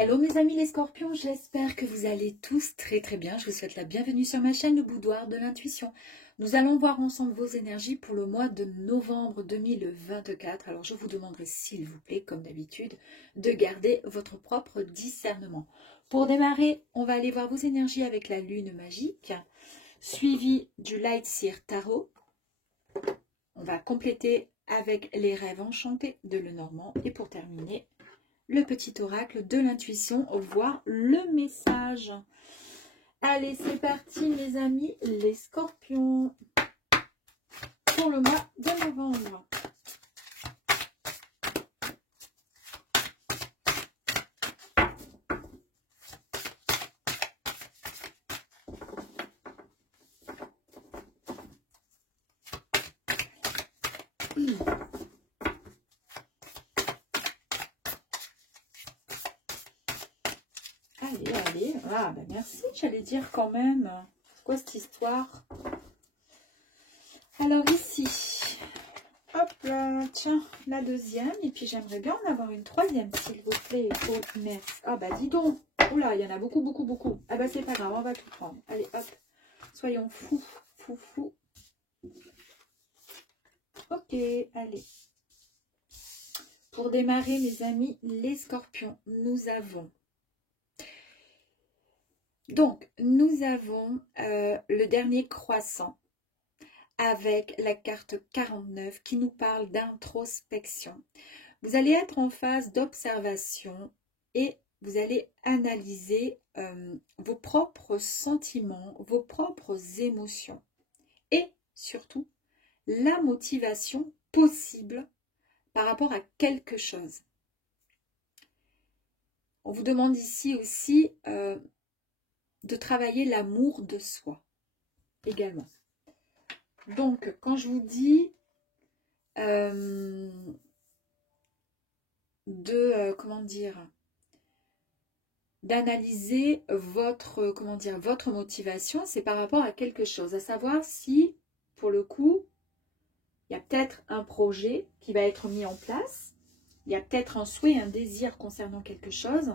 Hello mes amis les scorpions, j'espère que vous allez tous très très bien. Je vous souhaite la bienvenue sur ma chaîne Le Boudoir de l'Intuition. Nous allons voir ensemble vos énergies pour le mois de novembre 2024. Alors je vous demanderai s'il vous plaît, comme d'habitude, de garder votre propre discernement. Pour démarrer, on va aller voir vos énergies avec la lune magique, suivi du Light Seer Tarot. On va compléter avec les rêves enchantés de Lenormand et pour terminer, le petit oracle de l'intuition, voire le message. Allez, c'est parti mes amis, les scorpions, pour le mois de novembre. Allez, allez. Ah, ben merci, j'allais dire quand même. C'est quoi cette histoire? Alors ici, hop là, tiens, la deuxième. Et puis j'aimerais bien en avoir une troisième, s'il vous plaît. Oh, merci. Ah bah dis donc. Oula, il y en a beaucoup, beaucoup, beaucoup. Ah bah c'est pas grave, on va tout prendre. Allez, hop. Soyons fous, fous, fous. Ok, allez. Pour démarrer, mes amis, les scorpions, nous avons... Donc, nous avons le dernier croissant avec la carte 49 qui nous parle d'introspection. Vous allez être en phase d'observation et vous allez analyser vos propres sentiments, vos propres émotions et surtout la motivation possible par rapport à quelque chose. On vous demande ici aussi de travailler l'amour de soi également. Donc, quand je vous dis comment dire, d'analyser votre, votre motivation, c'est par rapport à quelque chose, à savoir si, pour le coup, il y a peut-être un projet qui va être mis en place, il y a peut-être un souhait, un désir concernant quelque chose.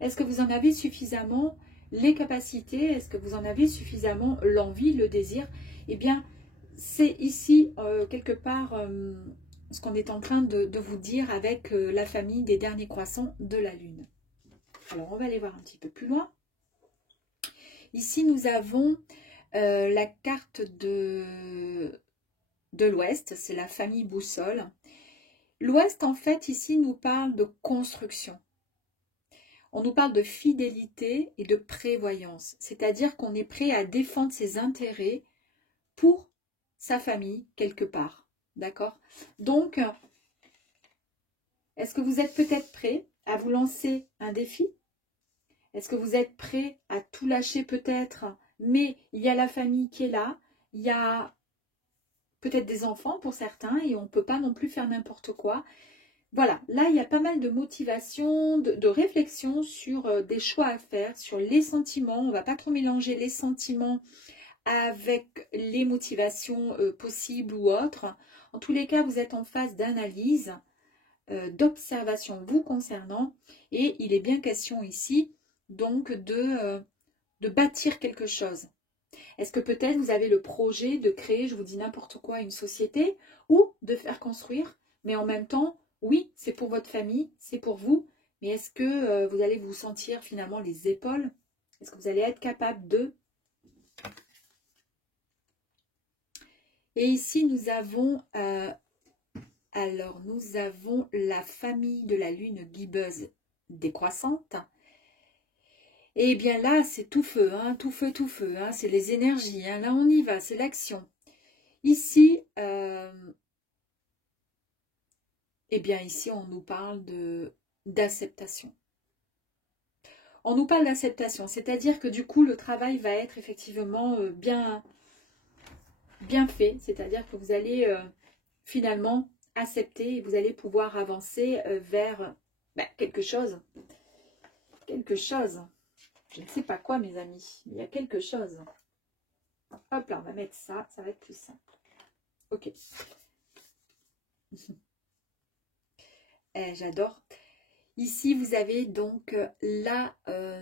Est-ce que vous en avez suffisamment les capacités? Est-ce que vous en avez suffisamment l'envie, le désir? Eh bien, c'est ici, quelque part, ce qu'on est en train de vous dire avec la famille des derniers croissants de la Lune. Alors, on va aller voir un petit peu plus loin. Ici, nous avons la carte de l'Ouest, c'est la famille boussole. L'Ouest, en fait, ici, nous parle de construction. On nous parle de fidélité et de prévoyance, c'est-à-dire qu'on est prêt à défendre ses intérêts pour sa famille, quelque part. D'accord? Donc, est-ce que vous êtes peut-être prêt à vous lancer un défi? Est-ce que vous êtes prêt à tout lâcher peut-être? Mais il y a la famille qui est là, il y a peut-être des enfants pour certains et on ne peut pas non plus faire n'importe quoi. Voilà, là il y a pas mal de motivation, de réflexion sur des choix à faire, sur les sentiments. On ne va pas trop mélanger les sentiments avec les motivations possibles ou autres. En tous les cas, vous êtes en phase d'analyse, d'observation vous concernant et il est bien question ici donc de bâtir quelque chose. Est-ce que peut-être vous avez le projet de créer, je vous dis n'importe quoi, une société ou de faire construire, mais en même temps, oui, c'est pour votre famille, c'est pour vous, mais est-ce que vous allez vous sentir finalement les épaules? Est-ce que vous allez être capable de... Et ici, nous avons, nous avons la famille de la lune guibeuse décroissante. Et bien là, c'est tout feu, hein, tout feu, tout feu. Hein, c'est les énergies. Hein, là, on y va, c'est l'action. Ici, eh bien ici, on nous parle d'acceptation. On nous parle d'acceptation, c'est-à-dire que du coup, le travail va être effectivement bien fait. C'est-à-dire que vous allez finalement accepter et vous allez pouvoir avancer vers quelque chose. Quelque chose. Je ne sais pas quoi, mes amis. Il y a quelque chose. Hop là, on va mettre ça. Ça va être plus simple. Ok. J'adore. Ici, vous avez donc la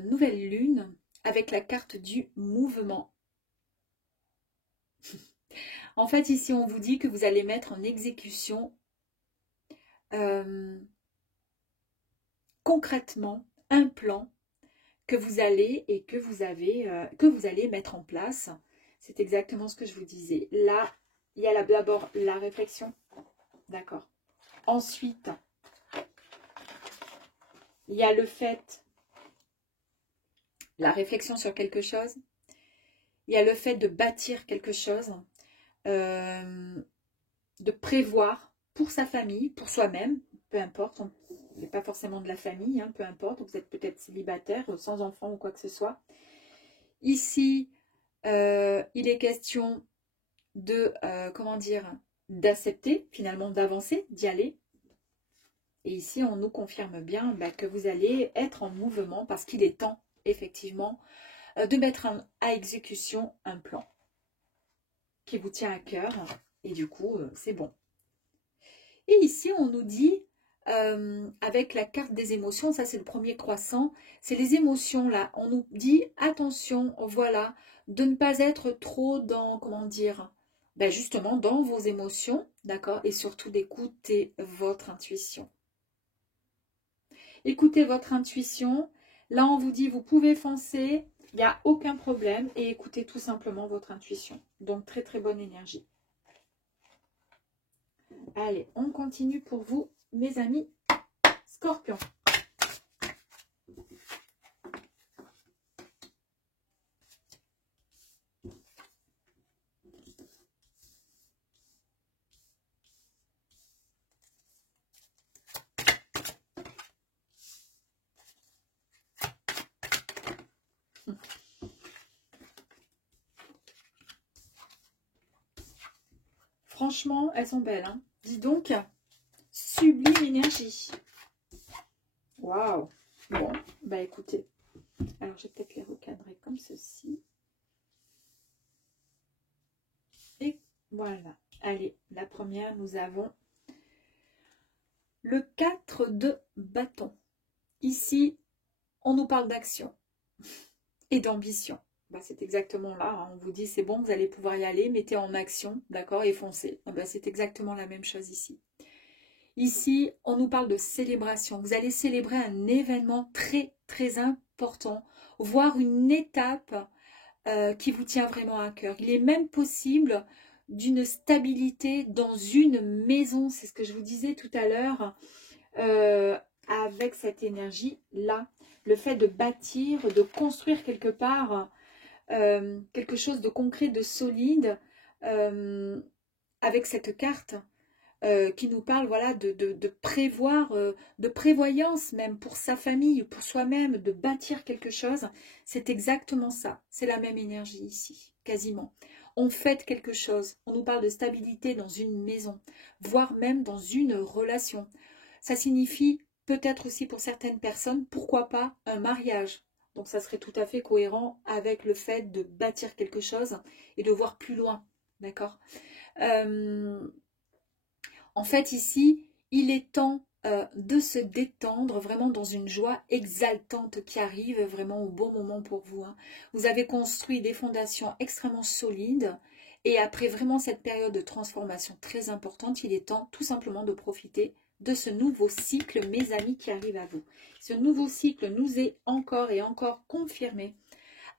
nouvelle lune avec la carte du mouvement. En fait, ici, on vous dit que vous allez mettre en exécution concrètement un plan que vous allez et que vous allez mettre en place. C'est exactement ce que je vous disais. Là, il y a d'abord la réflexion. D'accord. Ensuite, il y a le fait, la réflexion sur quelque chose. Il y a le fait de bâtir quelque chose, de prévoir pour sa famille, pour soi-même, peu importe, on n'est pas forcément de la famille, hein, peu importe, vous êtes peut-être célibataire, sans enfant ou quoi que ce soit. Ici, il est question de, comment dire, d'accepter, finalement d'avancer, d'y aller. Et ici, on nous confirme bien que vous allez être en mouvement parce qu'il est temps, effectivement, de mettre à exécution un plan qui vous tient à cœur. Et du coup, c'est bon. Et ici, on nous dit, avec la carte des émotions, ça c'est le premier croissant, c'est les émotions là. On nous dit, attention, voilà, de ne pas être trop dans, comment dire, justement dans vos émotions, d'accord, et surtout d'écouter votre intuition. Écoutez votre intuition. Là, on vous dit, vous pouvez foncer, il n'y a aucun problème, et écoutez tout simplement votre intuition. Donc, très très bonne énergie. Allez, on continue pour vous, mes amis Scorpions. Franchement, elles sont belles, hein. Dis donc, sublime énergie. Waouh. Bon, écoutez. Alors, je vais peut-être les recadrer comme ceci. Et voilà. Allez, la première, nous avons le 4 de bâton. Ici, on nous parle d'action et d'ambition. C'est exactement là, hein. On vous dit, c'est bon, vous allez pouvoir y aller, mettez en action, d'accord, et foncez. C'est exactement la même chose ici. Ici, on nous parle de célébration. Vous allez célébrer un événement très, très important, voire une étape qui vous tient vraiment à cœur. Il est même possible d'une stabilité dans une maison. C'est ce que je vous disais tout à l'heure avec cette énergie-là. Le fait de bâtir, de construire quelque part quelque chose de concret, de solide avec cette carte. Qui nous parle voilà, de prévoir, de prévoyance même pour sa famille, pour soi-même, de bâtir quelque chose. C'est exactement ça. C'est la même énergie ici, quasiment. On fête quelque chose. On nous parle de stabilité dans une maison, voire même dans une relation. Ça signifie peut-être aussi pour certaines personnes, pourquoi pas un mariage. Donc ça serait tout à fait cohérent avec le fait de bâtir quelque chose et de voir plus loin. D'accord En fait, ici, il est temps de se détendre vraiment dans une joie exaltante qui arrive vraiment au bon moment pour vous. Hein. Vous avez construit des fondations extrêmement solides et après vraiment cette période de transformation très importante, il est temps tout simplement de profiter de ce nouveau cycle, mes amis, qui arrive à vous. Ce nouveau cycle nous est encore et encore confirmé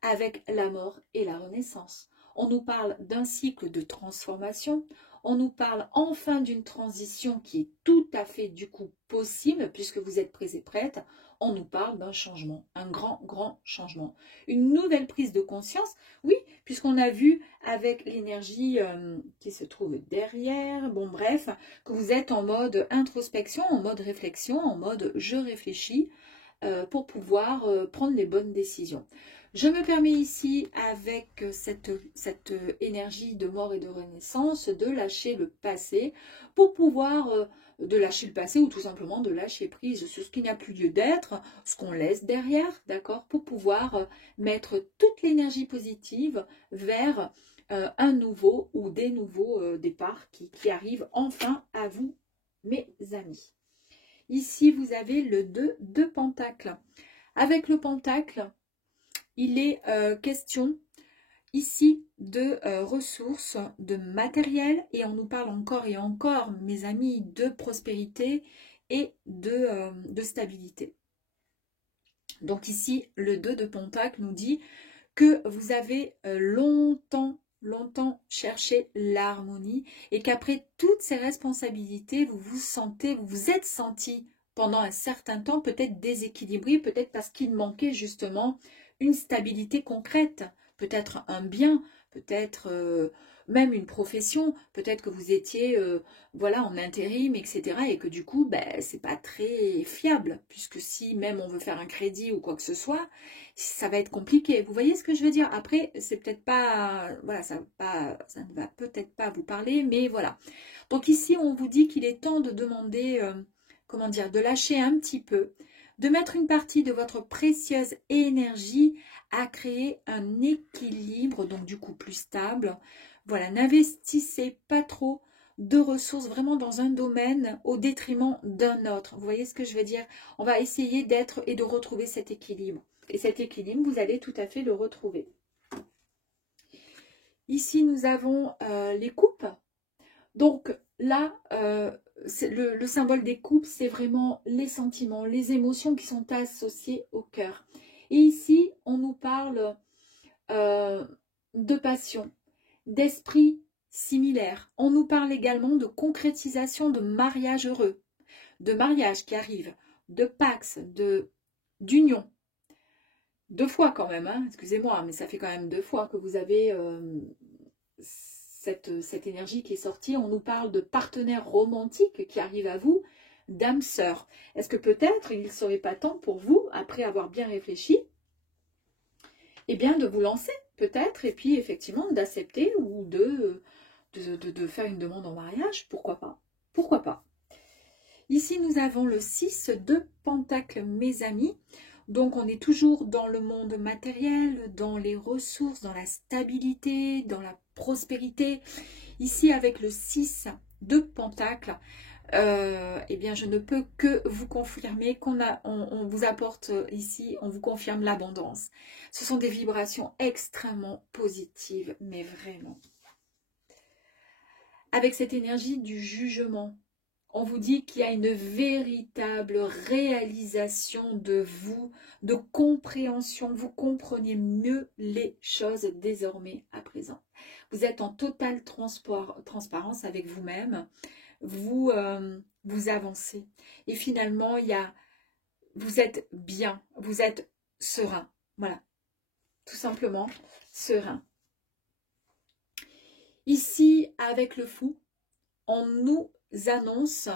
avec la mort et la renaissance. On nous parle d'un cycle de transformation. On nous parle enfin d'une transition qui est tout à fait du coup possible puisque vous êtes prêts et prêtes. On nous parle d'un changement, un grand, grand changement. Une nouvelle prise de conscience, oui, puisqu'on a vu avec l'énergie qui se trouve derrière, bon bref, que vous êtes en mode introspection, en mode réflexion, en mode je réfléchis pour pouvoir prendre les bonnes décisions. Je me permets ici, avec cette énergie de mort et de renaissance, de lâcher le passé pour pouvoir, de lâcher le passé ou tout simplement de lâcher prise sur ce qui n'a plus lieu d'être, ce qu'on laisse derrière, d'accord, pour pouvoir mettre toute l'énergie positive vers un nouveau ou des nouveaux départs qui arrivent enfin à vous, mes amis. Ici, vous avez le 2 de Pentacle. Avec le Pentacle, il est question ici de ressources, de matériel, et on nous parle encore et encore, mes amis, de prospérité et de stabilité. Donc ici, le 2 de Pentacle nous dit que vous avez longtemps cherché l'harmonie et qu'après toutes ces responsabilités, vous vous êtes senti pendant un certain temps peut-être déséquilibré, peut-être parce qu'il manquait justement une stabilité concrète, peut-être un bien, peut-être même une profession, peut-être que vous étiez voilà, en intérim, etc. et que du coup, ben, c'est pas très fiable, puisque si même on veut faire un crédit ou quoi que ce soit, ça va être compliqué. Vous voyez ce que je veux dire? Après, c'est peut-être pas, voilà, ça ne va peut-être pas vous parler, mais voilà. Donc ici, on vous dit qu'il est temps de demander, comment dire, de lâcher un petit peu, de mettre une partie de votre précieuse énergie à créer un équilibre, donc du coup plus stable. Voilà, n'investissez pas trop de ressources vraiment dans un domaine au détriment d'un autre. Vous voyez ce que je veux dire? On va essayer d'être et de retrouver cet équilibre. Et cet équilibre, vous allez tout à fait le retrouver. Ici, nous avons les coupes. Donc là, le symbole des coupes, c'est vraiment les sentiments, les émotions qui sont associées au cœur. Et ici, on nous parle de passion, d'esprit similaire. On nous parle également de concrétisation de mariage heureux, de mariage qui arrive, de pax, d'union. 2 fois quand même, hein, excusez-moi, mais ça fait quand même 2 fois que vous avez cette énergie qui est sortie. On nous parle de partenaires romantiques qui arrivent à vous, d'âme sœur. Est-ce que peut-être il ne serait pas temps pour vous, après avoir bien réfléchi, eh bien de vous lancer peut-être, et puis effectivement d'accepter ou de faire une demande en mariage, pourquoi pas? Pourquoi pas? Ici, nous avons le 6 de Pentacle, mes amis. Donc, on est toujours dans le monde matériel, dans les ressources, dans la stabilité, dans la prospérité. Ici, avec le 6 de Pentacle, eh bien, je ne peux que vous confirmer on vous apporte ici, on vous confirme l'abondance. Ce sont des vibrations extrêmement positives, mais vraiment. Avec cette énergie du jugement, on vous dit qu'il y a une véritable réalisation de vous, de compréhension. Vous comprenez mieux les choses désormais à présent. Vous êtes en totale transparence avec vous-même. Vous avancez. Et finalement, vous êtes bien, vous êtes serein. Voilà, tout simplement serein. Ici, avec le fou, on nous annonce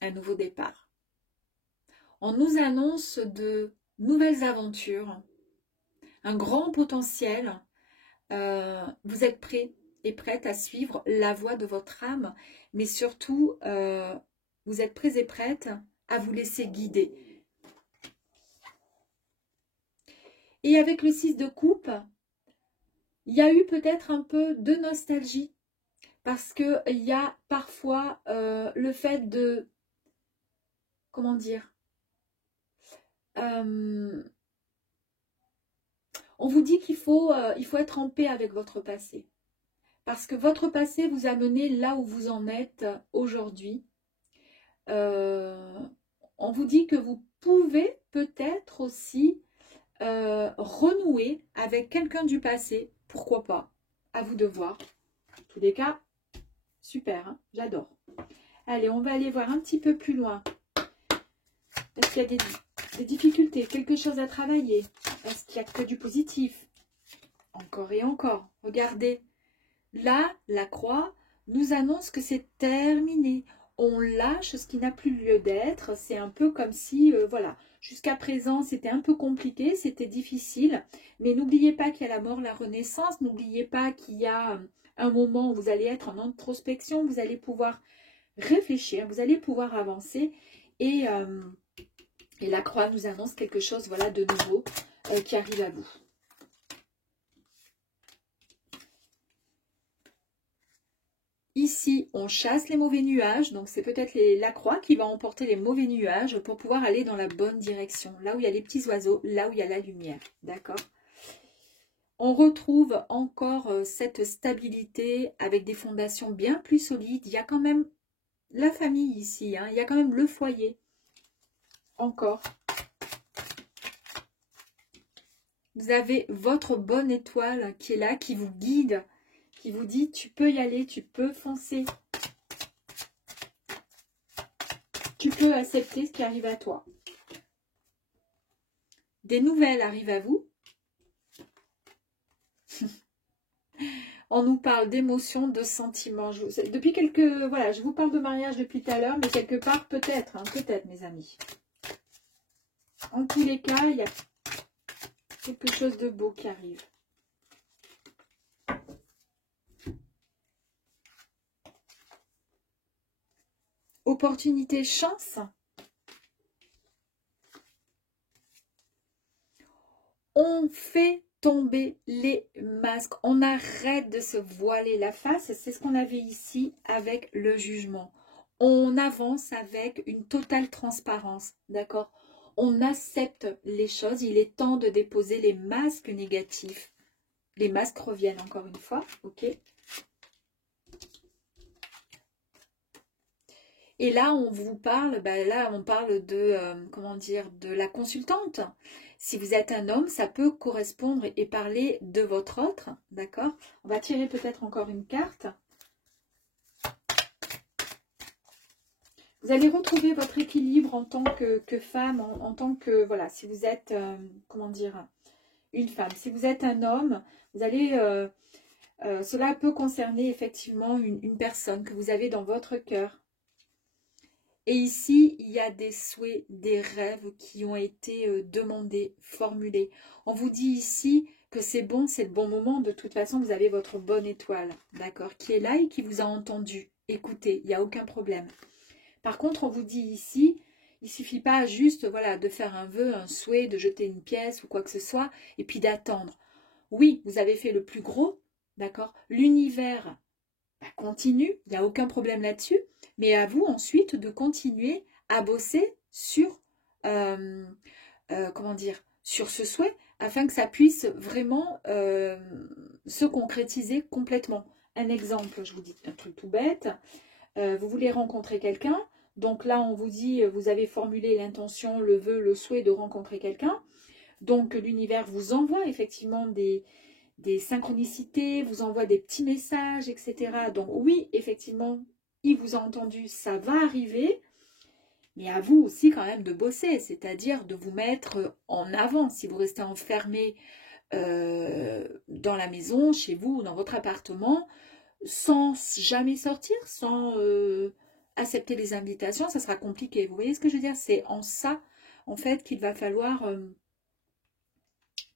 un nouveau départ. On nous annonce de nouvelles aventures, un grand potentiel. Vous êtes prêts et prête à suivre la voie de votre âme, mais surtout, vous êtes prêts et prêtes à vous laisser guider. Et avec le 6 de coupe, il y a eu peut-être un peu de nostalgie, parce qu'il y a parfois le fait de, comment dire, on vous dit qu'il faut être en paix avec votre passé. Parce que votre passé vous a mené là où vous en êtes aujourd'hui. On vous dit que vous pouvez peut-être aussi renouer avec quelqu'un du passé. Pourquoi pas? À vous de voir. En tous les cas, super, hein, j'adore. Allez, on va aller voir un petit peu plus loin. Est-ce qu'il y a des difficultés, quelque chose à travailler? Est-ce qu'il n'y a que du positif? Encore et encore. Regardez. Là, la croix nous annonce que c'est terminé. On lâche ce qui n'a plus lieu d'être. C'est un peu comme si, voilà, jusqu'à présent, c'était un peu compliqué, c'était difficile. Mais n'oubliez pas qu'il y a la mort, la renaissance. N'oubliez pas qu'il y a un moment où vous allez être en introspection. Vous allez pouvoir réfléchir, vous allez pouvoir avancer. Et la croix nous annonce quelque chose, voilà, de nouveau qui arrive à vous. Ici, on chasse les mauvais nuages, donc c'est peut-être la croix qui va emporter les mauvais nuages pour pouvoir aller dans la bonne direction, là où il y a les petits oiseaux, là où il y a la lumière, d'accord? On retrouve encore cette stabilité avec des fondations bien plus solides. Il y a quand même la famille ici, hein, il y a quand même le foyer, encore. Vous avez votre bonne étoile qui est là, qui vous guide, qui vous dit tu peux y aller, tu peux foncer. Tu peux accepter ce qui arrive à toi. Des nouvelles arrivent à vous. On nous parle d'émotions, de sentiments. Depuis quelques... Voilà, je vous parle de mariage depuis tout à l'heure, mais quelque part, peut-être, hein, peut-être, mes amis. En tous les cas, il y a quelque chose de beau qui arrive. Opportunité, chance. On fait tomber les masques. On arrête de se voiler la face. C'est ce qu'on avait ici avec le jugement. On avance avec une totale transparence. D'accord? On accepte les choses. Il est temps de déposer les masques négatifs. Les masques reviennent encore une fois. Ok? Et là, on vous parle, là, on parle de, comment dire, de la consultante. Si vous êtes un homme, ça peut correspondre et parler de votre autre, d'accord? On va tirer peut-être encore une carte. Vous allez retrouver votre équilibre en tant que femme, en tant que, voilà, si vous êtes, comment dire, une femme. Si vous êtes un homme, vous allez, cela peut concerner effectivement une personne que vous avez dans votre cœur. Et ici, il y a des souhaits, des rêves qui ont été demandés, formulés. On vous dit ici que c'est bon, c'est le bon moment. De toute façon, vous avez votre bonne étoile, d'accord, qui est là et qui vous a entendu. Écoutez, il n'y a aucun problème. Par contre, on vous dit ici, il ne suffit pas juste voilà, de faire un vœu, un souhait, de jeter une pièce ou quoi que ce soit, et puis d'attendre. Oui, vous avez fait le plus gros, d'accord. L'univers continue, il n'y a aucun problème là-dessus. Mais à vous ensuite de continuer à bosser sur, comment dire, sur ce souhait afin que ça puisse vraiment se concrétiser complètement. Un exemple, je vous dis un truc tout bête, vous voulez rencontrer quelqu'un, donc là on vous dit, vous avez formulé l'intention, le vœu, le souhait de rencontrer quelqu'un, donc l'univers vous envoie effectivement des synchronicités, vous envoie des petits messages, etc. Donc oui, effectivement, il vous a entendu, ça va arriver, mais à vous aussi quand même de bosser, c'est-à-dire de vous mettre en avant. Si vous restez enfermé dans la maison, chez vous, ou dans votre appartement, sans jamais sortir, sans accepter les invitations, ça sera compliqué. Vous voyez ce que je veux dire? C'est en ça, en fait, qu'il va falloir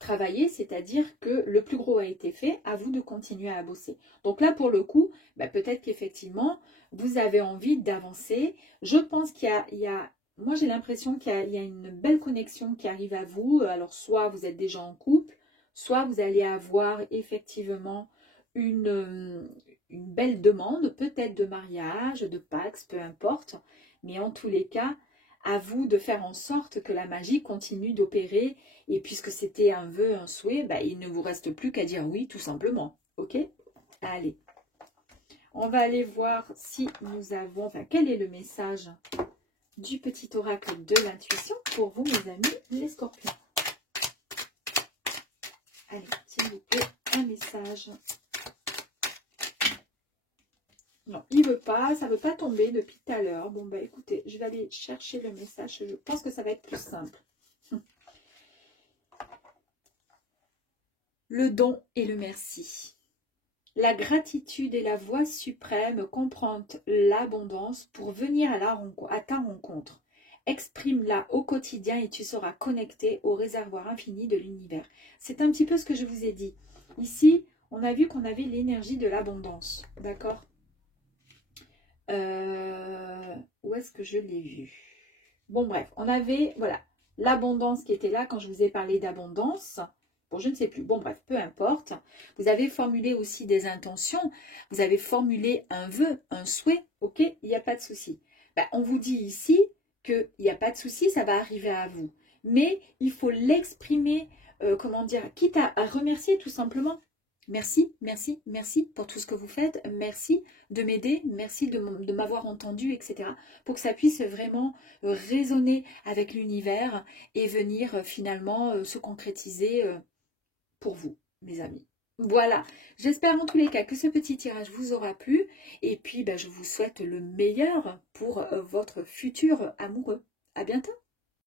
travailler, c'est-à-dire que le plus gros a été fait, à vous de continuer à bosser. Donc là, pour le coup, peut-être qu'effectivement, vous avez envie d'avancer. Je pense qu'il y a, moi j'ai l'impression qu'il y a une belle connexion qui arrive à vous. Alors soit vous êtes déjà en couple, soit vous allez avoir effectivement une belle demande, peut-être de mariage, de Pax, peu importe. Mais en tous les cas, à vous de faire en sorte que la magie continue d'opérer. Et puisque c'était un vœu, un souhait, il ne vous reste plus qu'à dire oui, tout simplement. Ok? Allez. On va aller voir si nous avons... Enfin, quel est le message du petit oracle de l'intuition pour vous, mes amis, les scorpions. Allez, s'il vous plaît, un message. Non, il ne veut pas, ça ne veut pas tomber depuis tout à l'heure. Bon, écoutez, je vais aller chercher le message. Je pense que ça va être plus simple. Le don et le merci. La gratitude est la voie suprême qu'emprunte l'abondance pour venir à ta rencontre. Exprime-la au quotidien et tu seras connecté au réservoir infini de l'univers. C'est un petit peu ce que je vous ai dit. Ici, on a vu qu'on avait l'énergie de l'abondance. D'accord? Où est-ce que je l'ai vu? Bon, bref, on avait, voilà, l'abondance qui était là quand je vous ai parlé d'abondance. Bon, je ne sais plus. Bon, bref, peu importe. Vous avez formulé aussi des intentions. Vous avez formulé un vœu, un souhait. Ok, il n'y a pas de souci. Ben, on vous dit ici qu'il n'y a pas de souci, ça va arriver à vous. Mais il faut l'exprimer, comment dire, quitte à remercier tout simplement. Merci, merci, merci pour tout ce que vous faites. Merci de m'aider, merci de m'avoir entendu, etc. Pour que ça puisse vraiment résonner avec l'univers et venir finalement se concrétiser pour vous, mes amis. Voilà, j'espère en tous les cas que ce petit tirage vous aura plu. Et puis, je vous souhaite le meilleur pour votre futur amoureux. À bientôt.